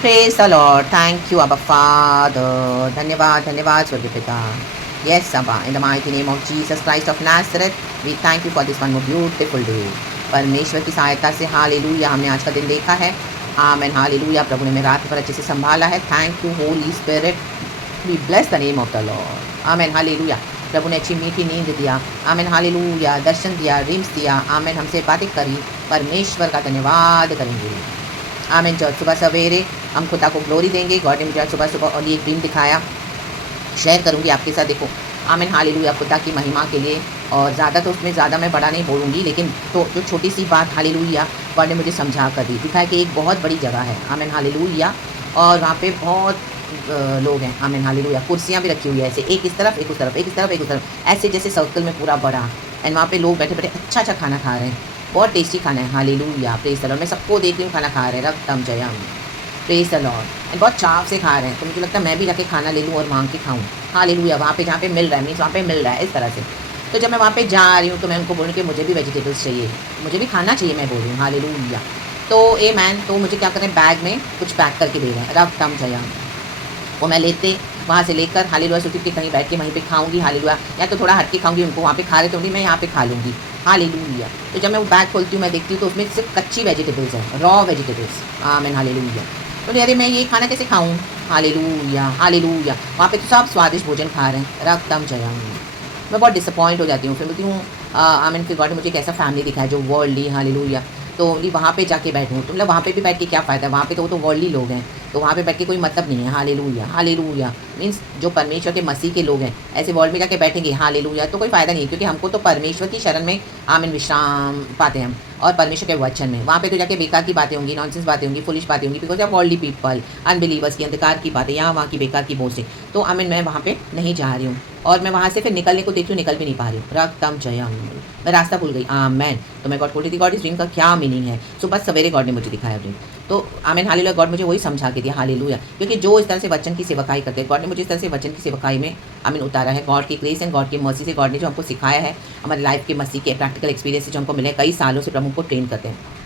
Praise the Lord, thank you अबा father, धन्यवाद धन्यवाद स्वर्गीय पिता। यस अबा, in the mighty name of Jesus Christ of Nazareth, we thank you for this one more beautiful day. परमेश्वर की सहायता से हालेलुया हमने आज का दिन देखा है। आमेन, हालेलुया। प्रभु ने हमें रात भर अच्छे से संभाला है। Thank you holy spirit, we bless the name of the lord. Amen, hallelujah. प्रभु ने अच्छी मीठी नींद दिया। आमेन, हालेलुया। दर्शन दिया, ड्रीम्स दिया। आमेन, हमसे बातें करी। परमेश्वर का धन्यवाद करेंगे। आमेन। जो सुबह सवेरे हम खुदा को ग्लोरी देंगे। गॉड ने मुझे सुबह सुबह और ये ड्रीम दिखाया, शेयर करूंगी आपके साथ। देखो, आमेन, हालेलुया, खुदा की महिमा के लिए। और ज़्यादा तो उसमें ज़्यादा मैं बड़ा नहीं बोलूँगी, लेकिन तो जो छोटी सी बात हालेलुया गॉड ने मुझे समझा कर दी, दिखाया कि एक बहुत बड़ी जगह है। आमेन, हालेलुया। और वहाँ पे बहुत लोग हैं। आमेन, हालेलुया। कुर्सियाँ भी रखी हुई है ऐसे, एक इस तरफ एक उस तरफ, एक इस तरफ एक उस तरफ, ऐसे जैसे सर्कल में पूरा बड़ा। एंड वहाँ पे लोग बैठे बैठे अच्छा अच्छा खाना खा रहे हैं। बहुत टेस्टी खाना है। Hallelujah, praise the Lord. मैं सबको देख रही हूँ खाना खा रहे हैं। रक्तम Jayam, praise the lord. And बहुत चाव से खा रहे हैं। तो मुझे लगता है मैं भी जाके खाना ले लूँ और मांग के खाऊँ। हालेलुया। वहाँ पे जहाँ पे मिल रहा है, मीन्स वहाँ पे मिल रहा है इस तरह से। तो जब मैं वहाँ पे जा रही हूँ तो मैं उनको बोलूँ कि मुझे भी वेजिटेबल्स चाहिए, मुझे भी खाना चाहिए, मैं बोल रही हूँ। हालेलुया। तो ए मैन तो मुझे क्या करें, बैग में कुछ पैक करके दे रहे हैं। रक्तम जयम। वो मैं लेते वहाँ से लेकर हालेलुया सोचती कि कहीं बैठ के वहीं पे खाऊंगी। हालेलुया, या तो थोड़ा हट के खाऊंगी, उनको वहाँ पे खा रहे तो नहीं, मैं यहाँ पे खा लूँगी। हालेलुया। तो जब मैं वो बैग खोलती हूँ, मैं देखती हूँ तो उसमें सिर्फ कच्ची वेजिटेबल्स हैं, रॉ वेजिटेबल्स। आमीन, हालेलुया। तो अरे मैं ये खाना कैसे खाऊँ। Hallelujah, hallelujah. वहाँ पे तो सब स्वादिष्ट भोजन खा रहे हैं। रक्तम जयम। मैं बहुत डिसअपॉइंट हो जाती हूँ। फिर बोलती हूँ आमीन, फिर गॉड ने मुझे एक ऐसा फैमिली दिखाया जो वर्ल्डली। हालेलुया। तो ओनली वहाँ पे जाके बैठूँ तो मतलब वहाँ पे भी बैठ के क्या फ़ायदा है, वहाँ पे तो वो तो वर्ल्डली लोग हैं, तो वहाँ पे बैठ के कोई मतलब नहीं है। Hallelujah, hallelujah. मीन्स जो परमेश्वर के मसीह के लोग हैं ऐसे वर्ल्ड में जाके बैठेंगे, हालेलुया, तो कोई फ़ायदा नहीं है। क्योंकि हमको तो परमेश्वर की शरण में आमीन विश्राम पाते हैं हम, और परमेश्वर के वचन में। वहाँ पे तो जाके बेकार की बातें होंगी, नॉनसेंस बातें होंगी, फुलिश बातें होंगी, because of worldly people, unbelievers की, अंधकार की बातें, यहाँ वहाँ की बेकार की बोझ से। तो आमीन, मैं वहाँ पे नहीं जा रही हूँ। और मैं वहाँ से फिर निकलने को देखती हूँ, निकल भी नहीं पा रही हूँ। रक्तम जयम। मैं रास्ता भूल गई। आमेन। तो मैं गॉड बोल रही थी, गॉड इस ड्रीम का क्या मीनिंग है। सुबह सवेरे गॉड ने मुझे दिखाया ड्रीम। तो आमीन, हालेलुया। गॉड मुझे वही समझा के दिया। हालेलुया। क्योंकि जो इस तरह से वचन की सेवकाई करते हैं, गॉड ने मुझे इस तरह से वचन की सेवकाई में आमीन उतारा है। गॉड की ग्रेस एंड गॉड की मर्सी से गॉड ने जो हमको सिखाया है, हमारे लाइफ के मसीह के प्रैक्टिकल एक्सपीरियंस से जो हमको मिले, कई सालों से प्रभु को ट्रेन करते हैं।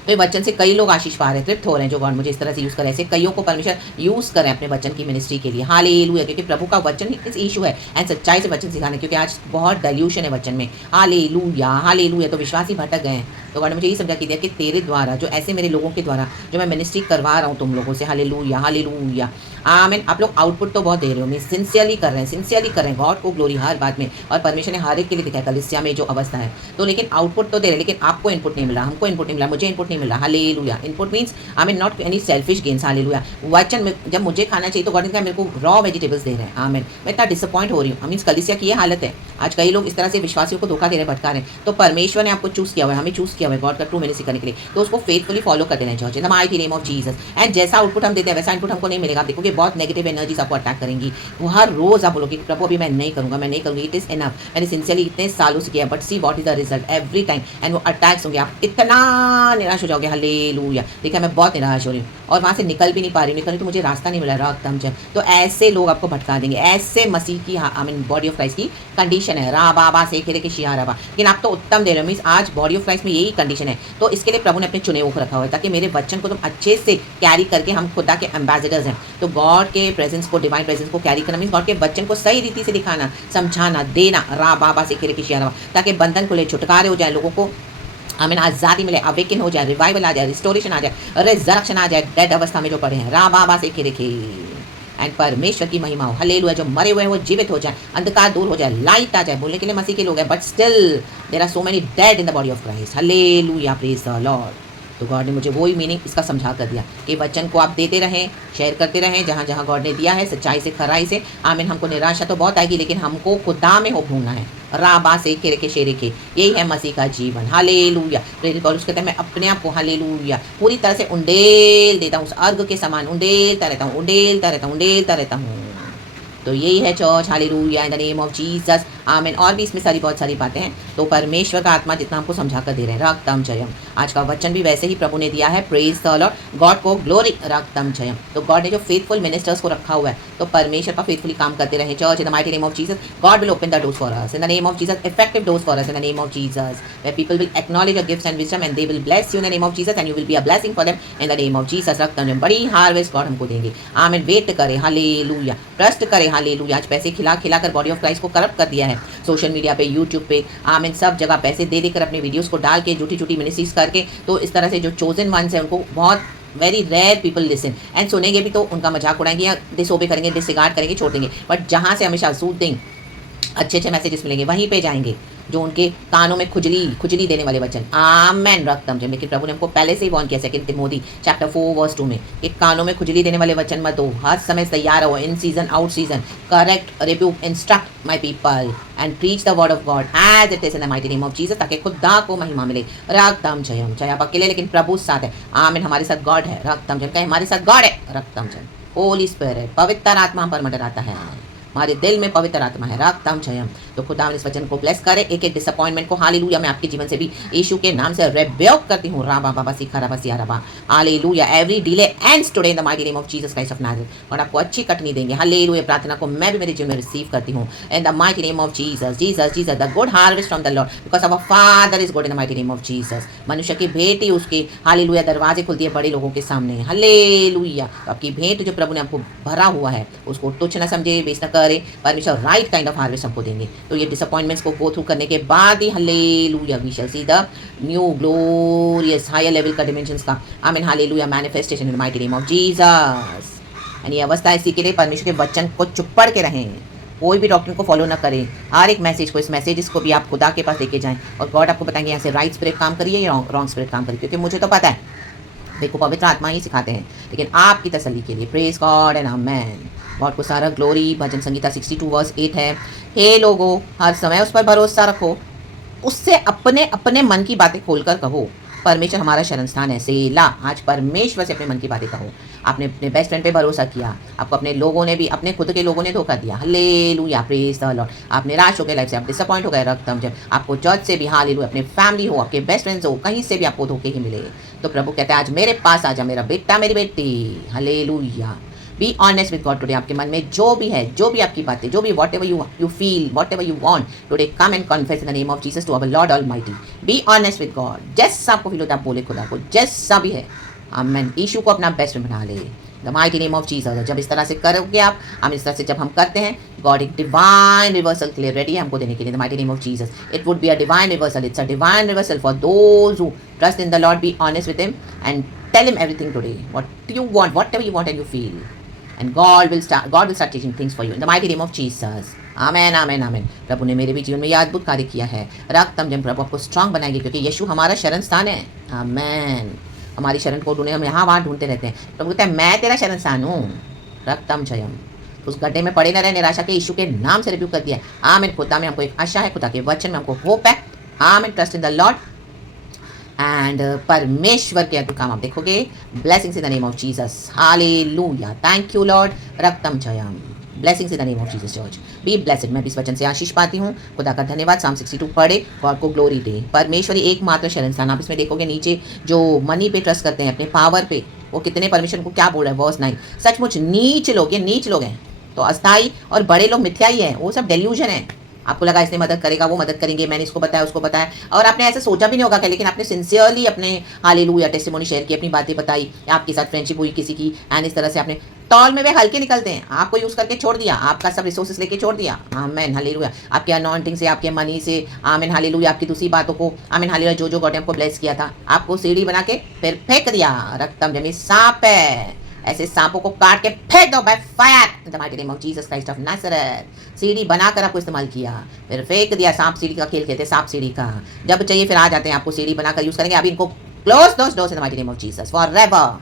तो ये वचन से कई लोग आशीष पा रहे हैं, तृप्त हो रहे हैं, जो गॉड मुझे इस तरह से यूज़ करे। ऐसे कईयों को परमेश्वर यूज़ करें अपने वचन की मिनिस्ट्री के लिए। हालेलुया। क्योंकि प्रभु का वचन इस इशू है एंड सच्चाई से वचन सिखाने, क्योंकि आज बहुत डाइल्यूशन है वचन में। Hallelujah, hallelujah. तो विश्वासी भटक गए हैं। तो गॉड ने मुझे ये समझा कि दिया कि तेरे द्वारा, जो ऐसे मेरे लोगों के द्वारा जो मैं मिनिस्ट्री करवा रहा हूँ तुम लोगों से, हालेलुया, हालेलुया। आमीन। आप लोग आउटपुट तो बहुत दे रहे हो, मीन सिंसियरली कर रहे हैं, सिंसियरली कर रहे हैं, गॉड को ग्लोरी हर बात में। और परमेश्वर ने हर एक के लिए दिखाया कलीसिया में जो अवस्था है। तो लेकिन आउटपुट तो दे रहे हैं, लेकिन आपको इनपुट नहीं मिला, हमको इनपुट नहीं मिला, मुझे इनपुट नहीं मिला। Hallelujah. Input means I mean not any selfish gains. Hallelujah. वचन में जब मुझे खाना चाहिए तो गॉड ने कहा मेरे को रॉ वेजिटेबल्स दे रहे हैं। आमीन। मैं इतना डिसअपॉइंट हो रही हूँ। मीन्स कलीसिया की ये हालत है। आज कई लोग इस तरह से विश्वासियों को धोखा दे रहे हैं, भटका रहे हैं। तो परमेश्वर ने आपको चूज किया हुआ है, हमें चूज किया हुआ है गॉड का ट्रू मिनिस्ट्री करने के लिए। तो उसको फेथफुली फॉलो कर देना चाहिए। इन the mighty name of Jesus. And जैसा आउटपुट हम देते हैं वैसा इनपुट हमको नहीं मिलेगा। आप देखोगे बहुत नेगेटिव एनर्जीज आपको अटैक करेंगी। वो हर रोज आप बोलोगे प्रभु अभी मैं नहीं करूंगा, मैं नहीं करूंगी, इट इज इनफ, मैंने सिंसियरली इतने सालों से किया, but see what is the result every time. And वो अटैक्स होंगे, आप इतना निराश हो जाओगे। हालेलुया। देखा, मैं बहुत निराश हो रही हूँ और वहाँ से निकल भी नहीं पा रही हूँ। निकल तो मुझे रास्ता नहीं मिला रहा एकदम से। तो ऐसे लोग आपको भटका देंगे। ऐसे मसीह की I mean body of Christ की कंडीशन है। रा बाबा से खेरे के शिया राबा। लेकिन आप तो उत्तम दे रहे हो, मीन्स आज बॉडी ऑफ क्राइस्ट में यही कंडीशन है। तो इसके लिए प्रभु ने अपने चुने को रखा हुआ है, ताकि मेरे वचन को तुम अच्छे से कैरी करके, हम खुदा के एम्बेसडर्स हैं। तो गॉड के प्रेजेंस को, डिवाइन प्रेजेंस को कैरी करना मीन्स गॉड के वचन को सही रीति से दिखाना, समझाना, देना। रा बाबा से खेरे के शिया राबा। ताकि बंधन खुले, छुटकारे हो जाए, लोगों को हमें आज़ादी मिले, अवेकन हो जाए, रिवाइवल आ जाए, रिस्टोरेशन आ जाए, रिजरेक्शन आ जाए, डेड अवस्था में जो पड़े हैं। रा बाबा से खेरे के एंड परमेश्वर की महिमा हो। हालेलुया। जो मरे हुए हैं वो जीवित हो जाए, अंधकार दूर हो जाए, लाइट आ जाए। बोलने के लिए मसीह के लोग हैं, but still there are so many dead in the body of Christ. Hallelujah, praise the Lord. तो गॉड ने मुझे वही मीनिंग इसका समझा कर दिया कि वचन को आप देते रहें, शेयर करते रहें, जहाँ जहाँ गॉड ने दिया है सच्चाई से, खराई से। आमीन। हमको निराशा तो बहुत आएगी, लेकिन हमको खुदा में हो ढूंढना है। राबा से खेरे के शेरे के, यही है मसीह का जीवन। हालेलुया। प्रेरित पौलुस कहते हैं मैं अपने आप को हालेलुया पूरी तरह से उंडेल देता हूँ, उस अर्घ के समान उंडेलता रहता हूँ, उंडेलता रहता हूँ, उंडेलता रहता हूँ। तो यही है church. Hallelujah. In the name of Jesus. आमीन। और भी इसमें बहुत सारी बातें हैं। तो परमेश्वर का आत्मा जितना हमको समझा कर दे रहे हैं, रक्तम जयम। आज का वचन भी वैसे ही प्रभु ने दिया है, प्रेज द लॉर्ड, गॉड को ग्लोरी, रक्तम जयम। तो गॉड ने जो फेथफुल मिनिस्टर्स को रखा हुआ है, तो परमेश्वर का फेथफुली काम करते रहे। Church in the mighty name of Jesus, God will open the doors for us in the name of Jesus, effective doors for us in the name of Jesus, where people will acknowledge your gifts and wisdom and they will bless you in the name of Jesus and you will be a blessing for them in the name of Jesus, रक्तम जयम। बड़ी harvest God हमको देंगे। आमीन। Wait करें, hallelujah, trust करें, hallelujah. आज पैसे खिला खिला कर बॉडी ऑफ क्राइस्ट को करप्ट कर दिया है, सोशल मीडिया पे, यूट्यूब पे, आमीन, सब जगह पैसे दे देकर अपने वीडियोस को डाल के झूठी झूठी मिनिस्ट्रीज करके, तो इस तरह से जो चोजन वंस है उनको बहुत very rare people listen and सुनेंगे भी तो उनका मजाक उड़ाएंगे या डिसओबे करेंगे, डिसरिगार्ड करेंगे, छोड़ देंगे। बट जहाँ से हमेशा सूदिंग अच्छे अच्छे मैसेजेस मिलेंगे वहीं पे जाएंगे, जो उनके कानों में खुजली देने वाले वचन। आमेन, रक्तम जयम। लेकिन प्रभु ने हमको पहले से ही वार्न किया, 2 तिमोथी चैप्टर 4 वर्स 2 में, कि कानों में खुजली देने वाले वचन मत दो, हर समय तैयार रहो, in season out season, correct, rebuke, instruct my people and preach the word of God as it is in the mighty name of Jesus, ताकि खुदा को महिमा मिले। रक्तम जयम। चाहे आप अकेले लेकिन प्रभु साथ है। आमीन। हमारे साथ गॉड है, रक्तम जयम। कहीं हमारे साथ गॉड है, रक्तम जयम। होली स्पिरिट, पवित्र आत्मा हम पर मंडराता है, हमारे दिल में पवित्र आत्मा है, रक्तम जयम। तो खुदा इस वचन को ब्लेस करे। एक एक डिसअपॉइंटमेंट को, हालेलुया, मैं आपके जीवन से भी यीशु के नाम से रिब्यूक करती हूँ। राबा बाबा सिखा राबा सिया राबा, hallelujah. Every delay ends today in the mighty name of Jesus Christ of Nazareth. और आपको अच्छी कटनी देंगे, हालेलुया। प्रार्थना को मैं भी मेरे जीवन में रिसीव करती हूँ in the mighty name of Jesus, Jesus, Jesus, the good harvest from the Lord, because our Father is good in the mighty name of Jesus. मनुष्य की भेंट ही उसके, हालेलुया, दरवाजे खुलती है बड़े लोगों के सामने, हालेलुया। तो आपकी भेंट जो प्रभु ने आपको भरा हुआ है, उसको तुच्छ न समझे, वेस्ट न करे। परमेश्वर राइट काइंड ऑफ हार्वेस्ट हमको देंगे। तो ये डिसअपॉइंटमेंट्स को गो थ्रू करने के बाद ही, hallelujah, we shall see the new glorious higher level का डिमेंशंस का, amen, hallelujah, manifestation in the mighty name of Jesus. And ये अवस्था इसी के लिए परमेश्वर के वचन को चुप पढ़ के रहें, कोई भी डॉक्टर को फॉलो ना करें। हर एक मैसेज को, इस मैसेजेस को भी आप खुदा के पास लेके जाएं और गॉड आपको बताएंगे यहाँ से राइट स्पिरिट काम करिए या रॉन्ग स्पिरिट काम करिए, क्योंकि मुझे तो पता है, देखो पवित्र आत्मा ही सिखाते हैं, लेकिन आपकी तसल्ली के लिए, praise God and amen. God को सारा ग्लोरी। भजन संगीता 62 वर्स 8 है, हे लोगों, हर समय उस पर भरोसा रखो, उससे अपने अपने मन की बातें खोलकर कहो, परमेश्वर हमारा शरण स्थान है। सेला। आज परमेश्वर से अपने मन की बातें कहो। आपने अपने बेस्ट फ्रेंड पे भरोसा किया, आपको अपने लोगों ने भी, अपने खुद के लोगों ने धोखा दिया, हालेलुया, प्रेज द लॉर्ड। आप निराश हो गए लाइफ से, आप डिसअपॉइंट हो गए, रक्तम जब आपको चर्च से भी, हालेलुया, अपने फैमिली हो, आपके बेस्ट फ्रेंड्स हो, कहीं से भी आपको धोखे ही मिले, तो प्रभु कहते हैं आज मेरे पास आ जा, मेरा बेटा, मेरी बेटी, hallelujah. B honest with God today. आपके मन में जो भी है, जो भी आपकी बातें, जो भी whatever you feel, whatever you want today, come and confess in the name of Jesus to our Lord almighty. Be honest with God. जैसा आपको फील होता है बोले खुदा को, जैसा भी है, आमेन। यीशु को अपना बेस्ट बना ले, the mighty name of Jesus. जब इस तरह से करोगे आप, हम इस तरह से जब हम करते हैं, गॉड एक डिवाइन रिवर्सल के लिए रेडी है हमको देने के लिए, the mighty name of Jesus. It would be a divine reversal, it's a divine reversal for those who trust in the Lord, be honest with him and tell him everything today, what you want, whatever you want and you feel, and God will start teaching things for you in the mighty name of Jesus. आमेन, आमेन, आमेन। प्रभु ने मेरे भी जीवन में यह अद्भुत कार्य किया है, रक्तम जब प्रभु आपको स्ट्रांग बनाएंगे, क्योंकि यीशु हमारा शरण स्थान है। आमेन। हमारी शरण को ढूंढे, हम यहाँ वहाँ ढूंढते रहते हैं, प्रभु कहते हैं मैं तेरा शरण स्थान हूँ, रक्तम जयम। उस गड्ढे में पड़े न रहे, निराशा के यीशु के नाम से रिव्यू कर दिया। आमेन। खुदा में हमको एक आशा है, खुदा के वचन में हमको होप है। Amen. Trust in the lord and परमेश्वर के अद्भुत काम आप देखोगे। Blessings in the name of Jesus, hallelujah, thank you lord, रक्तम जयम। Blessings in the name of Jesus church, be blessed. मैं भी इस वचन से आशीष पाती हूँ। खुदा का धन्यवाद। साम 62 पढ़े, गॉड को ग्लोरी दे। परमेश्वरी एकमात्र शरण स्थान। आप इसमें देखोगे नीचे जो मनी पे ट्रस्ट करते हैं, अपने पावर पे, वो कितने परमेश्वर को क्या बोल रहा है, वर्स 9, सचमुच नीच लोग, ये नीच लोग हैं, तो अस्थाई और बड़े लोग मिथ्या ही है, वो सब डेल्यूजन है। आपको लगा इसने मदद करेगा, वो मदद करेंगे, मैंने इसको बताया, उसको बताया, और आपने ऐसे सोचा भी नहीं होगा क्या, लेकिन आपने सिंसियरली अपने हालेलुया टेस्टिमोनी शेयर की, अपनी बातें बताई, आपके साथ फ्रेंडशिप हुई किसी की, एंड इस तरह से आपने तौल में वे हल्के निकलते हैं, आपको यूज़ करके छोड़ दिया, आपका सब रिसोर्सेस लेके छोड़ दिया। आमेन, हालेलुया। आपके अनॉइंटिंग से, आपके मनी से, आमेन, हालेलुया, आपकी दूसरी बातों को, आमेन, हालेलुया, जो जो गॉड ने आपको ब्लेस किया था, आपको सीढ़ी बना के फिर फेंक दिया। रक्तम जमी सांप है, ऐसे सांपों को काट के फेंक दो by fire in the mighty name of Jesus Christ of Nazareth. सीढ़ी बनाकर आपको इस्तेमाल किया, फिर फेंक दिया। सांप सीढ़ी का खेल खेलते, सांप सीढ़ी का, जब चाहिए फिर आ जाते हैं, आपको सीढ़ी बनाकर यूज करेंगे। अभी इनको close those doors in the mighty name of Jesus forever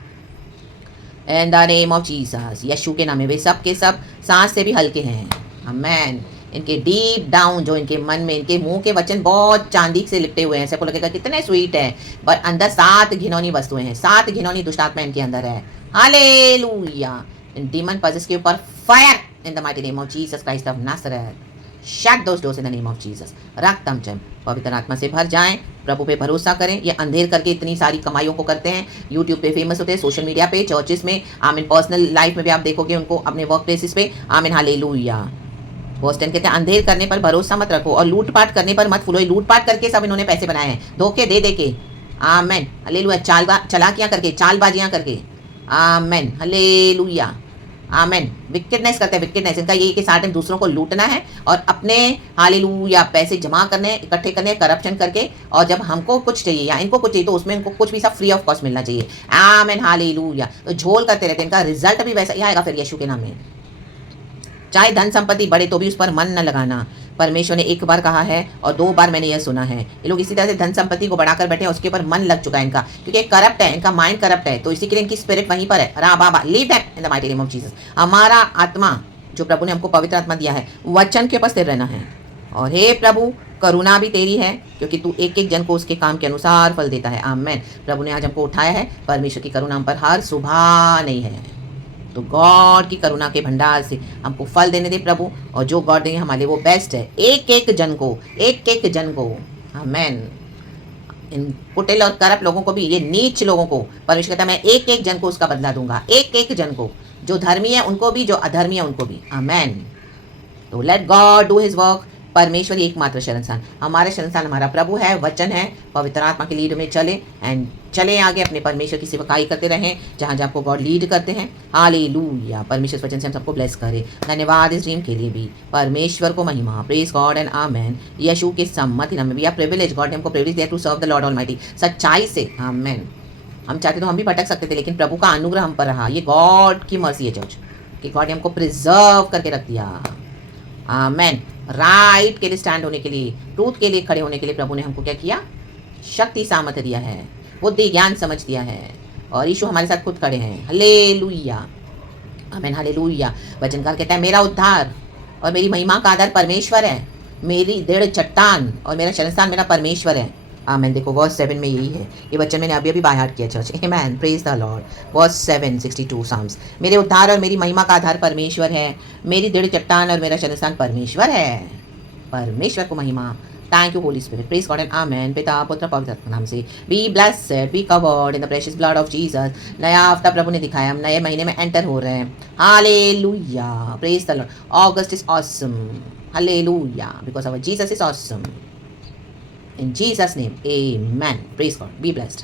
in the name of Jesus. यीशु के नाम में वे सब के सब सांस से भी हल्के हैं। आमेन। इनके डीप डाउन, जो इनके मन में, इनके मुंह के वचन बहुत चांदी से लिपटे हुए हैं, सबको लगेगा कितने स्वीट है, पर अंदर 7 घिनौनी वस्तुएं हैं, 7 घिनौनी दुष्टात्मा इनके अंदर है। हालेलुया। इन डीमन पजेस के ऊपर fire in the mighty name of Jesus Christ of Nazareth. Shut those doors in the name of Jesus. रक्तम चम पवित्र आत्मा से भर जाएं, प्रभु पे भरोसा करें। ये अंधेर करके इतनी सारी कमाइयों को करते हैं, यूट्यूब पे फेमस होते हैं, सोशल मीडिया पे, चर्चेस में, आमीन, पर्सनल लाइफ में भी आप देखोगे उनको अपने वर्क प्लेसेस पे, आमीन, हालेलुया। बोस्टन कहते हैं अंधेर करने पर भरोसा मत रखो और लूटपाट करने पर मत फूलो। लूटपाट करके सब इन्होंने पैसे बनाए हैं, धोखे दे दे के, आमेन, हालेलुया, चालाकियां करके, चालबाजियां करके, आमेन, हालेलुया, आमेन। विकेटनेस करते हैं, विकेटनेस। इनका ये कि साथ में दूसरों को लूटना है और अपने, हालेलुया, पैसे जमा करने, इकट्ठे करने, करप्शन करके, और जब हमको कुछ चाहिए या इनको कुछ चाहिए तो उसमें इनको कुछ भी सब फ्री ऑफ कॉस्ट मिलना चाहिए, आमेन, हालेलुया। तो झोल करते रहते हैं, इनका रिजल्ट भी वैसा ही आएगा फिर यीशु के नाम में। चाहे धन संपत्ति बढ़े तो भी उस पर मन न लगाना। परमेश्वर ने एक बार कहा है और 2 बार मैंने यह सुना है। ये लोग इसी तरह से धन संपत्ति को बढ़ाकर बैठे हैं, उसके ऊपर मन लग चुका है इनका, क्योंकि करप्ट है, इनका माइंड करप्ट है, तो इसी के लिए इनकी स्पिरिट वहीं पर है। रा बाबा leave that in the mighty name of Jesus. हमारा आत्मा, जो प्रभु ने हमको पवित्र आत्मा दिया है, वचन के ऊपर स्थिर रहना है। और हे प्रभु, करुणा भी तेरी है, क्योंकि तू एक एक जन को उसके काम के अनुसार फल देता है। आमेन। प्रभु ने आज हमको उठाया है, परमेश्वर की करुणा हम पर हर सुबह नहीं है, तो गॉड की करुणा के भंडार से हमको फल देने दे प्रभु, और जो गॉड देंगे हमारे लिए वो बेस्ट है, एक एक जन को, एक एक जन को, आमेन। इन कुटिल और करप्ट लोगों को भी, ये नीच लोगों को परमेश्वर कहता है मैं एक एक जन को उसका बदला दूंगा, एक एक जन को, जो धर्मी है उनको भी, जो अधर्मी है उनको भी, आमेन। तो let God do his work. परमेश्वर ही एकमात्र शरणस्थान, हमारे शरणस्थान हमारा प्रभु है, वचन है, पवित्र आत्मा की लीड में चले एंड चले आगे, अपने परमेश्वर की सेवकाई करते रहें जहाँ जहाँ आपको गॉड लीड करते हैं। हालेलुया। परमेश्वर वचन से हम सबको ब्लेस करे। धन्यवाद इस ड्रीम के लिए भी, परमेश्वर को महिमा, प्रेज गॉड एंड आमेन। यीशु के सम्मति नाम में भी, प्रिविलेज, गॉड ने हमको प्रिविलेज दिया to serve the Lord almighty, सच्चाई से, आमेन। हम चाहते तो हम भी भटक सकते थे, लेकिन प्रभु का अनुग्रह हम पर रहा। ये गॉड की मर्सी है चर्च, कि गॉड ने हमको प्रिजर्व करके रख दिया, आमेन। राइट के लिए स्टैंड होने के लिए, ट्रूथ के लिए खड़े होने के लिए प्रभु ने हमको क्या किया, शक्ति सामर्थ्य दिया है, बुद्धि ज्ञान समझ दिया है, और यीशु हमारे साथ खुद खड़े हैं। हालेलुया, आमेन, हालेलुया। वचनकार कहता है मेरा उद्धार और मेरी महिमा का आधार परमेश्वर है, मेरी दृढ़ चट्टान और मेरा शरणस्थान मेरा परमेश्वर है, आमेन। देखो वर्स 7 में यही है, ये वचन मैंने अभी बाय हार्ट किया church, amen, praise the Lord. Verse 7 62 psalms, मेरे उद्धार और मेरी महिमा का आधार परमेश्वर है, मेरी दृढ़ चट्टान और मेरा शरणस्थान परमेश्वर है। परमेश्वर को महिमा। Thank you holy spirit, praise God and amen. पिता पुत्र पवित्र आत्मा नाम से, be blessed, be covered in the precious blood of Jesus. नया हफ्ता प्रभु ने दिखाया, हम नए महीने में एंटर हो रहे हैं। Hallelujah, praise the Lord. August is awesome, hallelujah, because our Jesus is awesome. In Jesus' name, amen. Praise God. Be blessed.